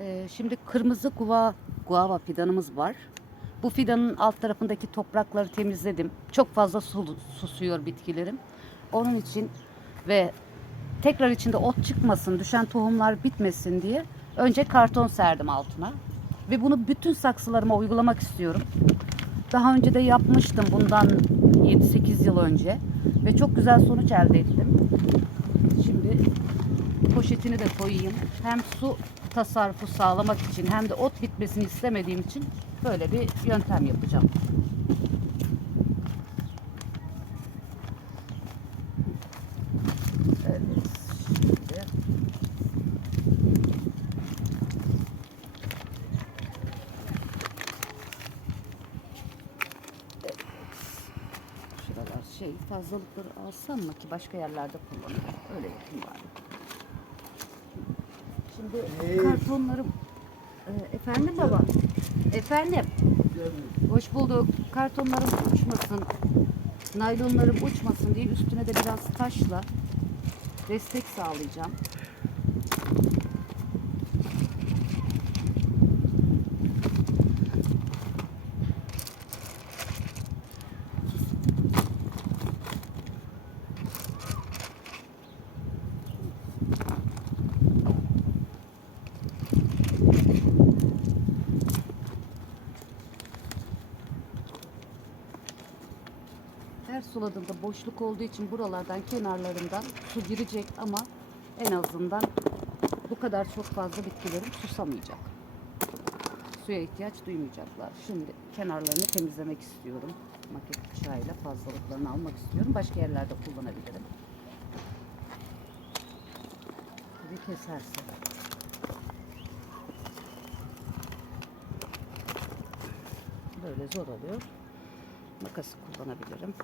Ee, şimdi kırmızı guava, guava fidanımız var. Bu fidanın alt tarafındaki toprakları temizledim. Çok fazla su, susuyor bitkilerim. Onun için ve tekrar içinde ot çıkmasın, düşen tohumlar bitmesin diye önce karton serdim altına. Ve bunu bütün saksılarıma uygulamak istiyorum. Daha önce de yapmıştım bundan 7-8 yıl önce ve çok güzel sonuç elde ettim. Şimdi poşetini de koyayım. Hem su tasarrufu sağlamak için hem de ot bitmesini istemediğim için böyle bir yöntem yapacağım. Şuralar şey fazlalıkları alsam mı ki başka yerlerde kullanırım. Öyle yapayım bari. Şimdi kartonlarım Ee, efendim baba. Efendim. Hoş bulduk. Kartonlarım uçmasın. Naylonlarım uçmasın diye üstüne de biraz taşla destek sağlayacağım. Her suladığımda boşluk olduğu için buralardan kenarlarından su girecek ama en azından bu kadar çok fazla bitkilerim susamayacak. Suya ihtiyaç duymayacaklar. Şimdi kenarlarını temizlemek istiyorum. Maket bıçağıyla fazlalıklarını almak istiyorum. Başka yerlerde kullanabilirim. Bir keserse. Böyle zor oluyor. Makası kullanabilirim.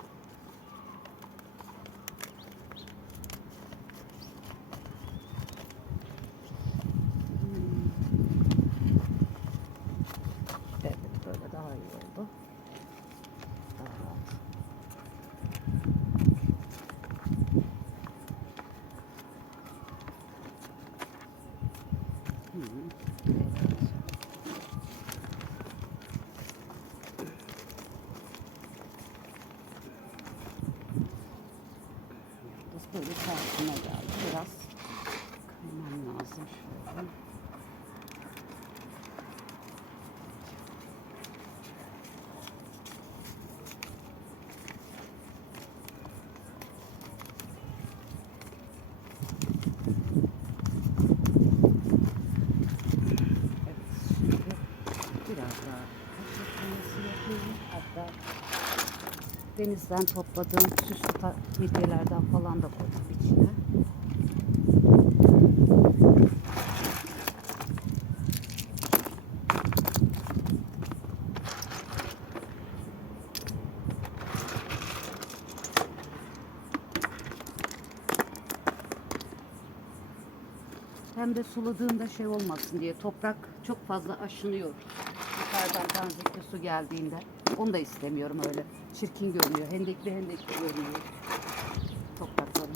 Evet böyle daha iyi oldu. Daha rahat. Hı, evet. Biraz böyle tersine geldi. Biraz kaymam lazım şöyle. Evet, şimdi biraz daha kaşıklaması yapayım. Hatta denizden topladığım süslü midyelerden falan da koydum içine. Hem de suladığında şey olmasın diye toprak çok fazla aşınıyor. Yukarıdan tanzikli su geldiğinde. Onu da istemiyorum öyle. Çirkin görünüyor. Hendekli hendekli görünüyor. Toprakları.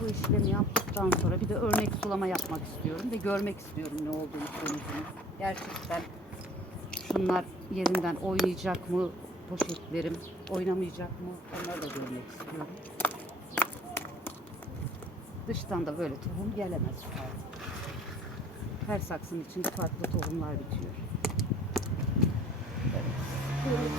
Bu işlemi yaptıktan sonra bir de örnek sulama yapmak istiyorum ve görmek istiyorum ne olduğunu sonucunu. Gerçekten şunlar yerinden oynayacak mı poşetlerim, oynamayacak mı onları da görmek istiyorum. Dıştan da böyle tohum gelemez. Her saksının içinde farklı tohumlar bitiyor. Evet.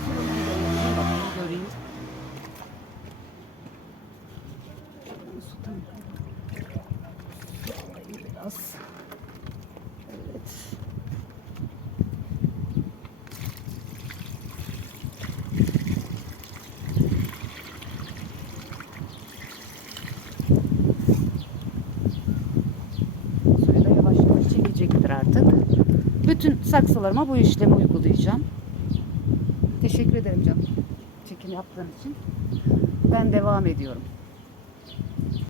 bütün saksılarıma bu işlemi uygulayacağım. Teşekkür ederim canım çekim yaptığın için. Ben devam ediyorum.